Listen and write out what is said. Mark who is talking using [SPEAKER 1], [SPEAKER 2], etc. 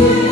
[SPEAKER 1] 나는